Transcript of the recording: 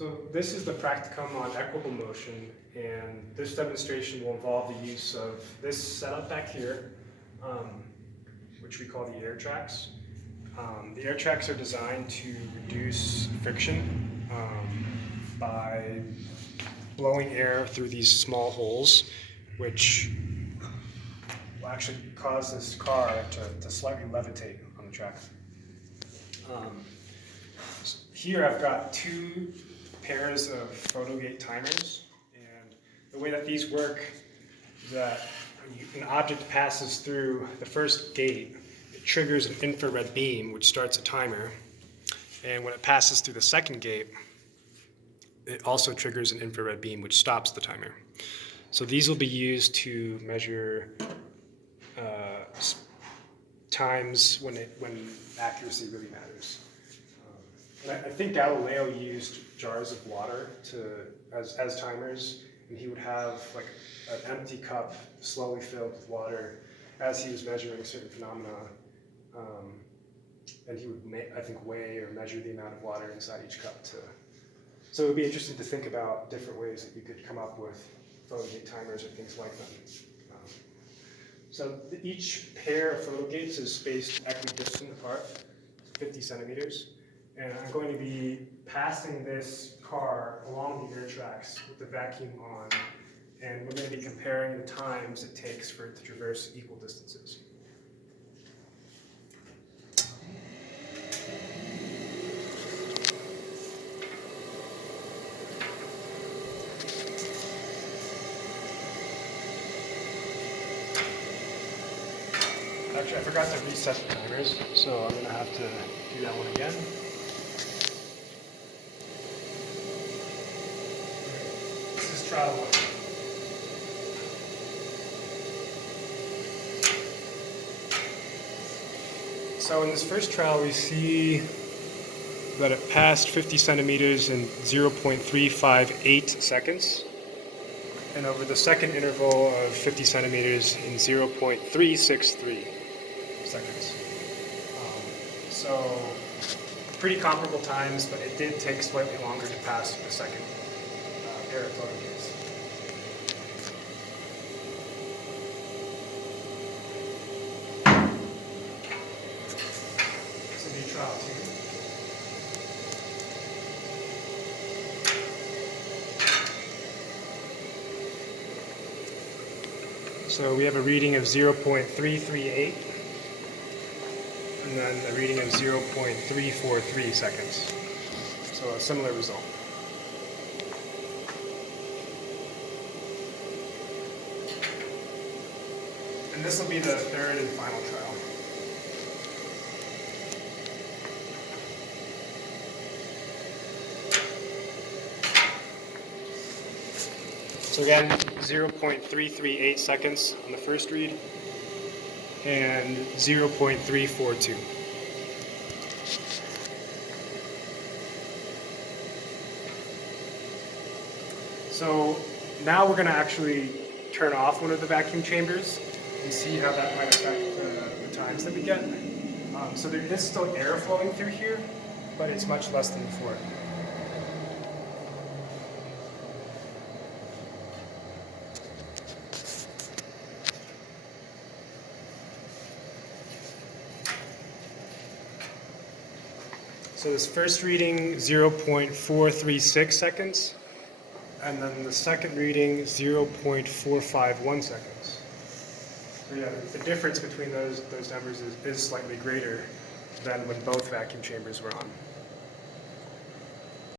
So this is the practicum on equable motion, and this demonstration will involve the use of this setup back here, which we call the air tracks. The air tracks are designed to reduce friction by blowing air through these small holes, which will actually cause this car to slightly levitate on the track. Here I've got two pairs of photogate timers, and the way that these work is that when an object passes through the first gate, it triggers an infrared beam which starts a timer, and when it passes through the second gate, it also triggers an infrared beam which stops the timer. So these will be used to measure times when accuracy really matters. And I think Galileo used jars of water as timers, and he would have like an empty cup slowly filled with water as he was measuring certain phenomena, and he would, I think, weigh or measure the amount of water inside each cup. So it would be interesting to think about different ways that you could come up with photogate timers or things like them. So each pair of photogates is spaced equidistant apart, 50 centimeters. And I'm going to be passing this car along the air tracks with the vacuum on, and we're going to be comparing the times it takes for it to traverse equal distances. Actually, I forgot to reset the timers, so I'm going to have to do that one again. This is trial one. So in this first trial, we see that it passed 50 centimeters in 0.358 seconds, and over the second interval of 50 centimeters in 0.363 seconds. So pretty comparable times, but it did take slightly longer to pass the second pair of photogates. This will be trial 2. So we have a reading of 0.338, and then a reading of 0.343 seconds. So a similar result. And this will be the third and final trial. So again, 0.338 seconds on the first read, and 0.342. So now we're going to actually turn off one of the vacuum chambers and see how that might affect the times that we get. So there is still air flowing through here, but it's much less than before. So this first reading, 0.436 seconds, and then the second reading, 0.451 seconds. So yeah, the difference between those numbers is slightly greater than when both vacuum chambers were on.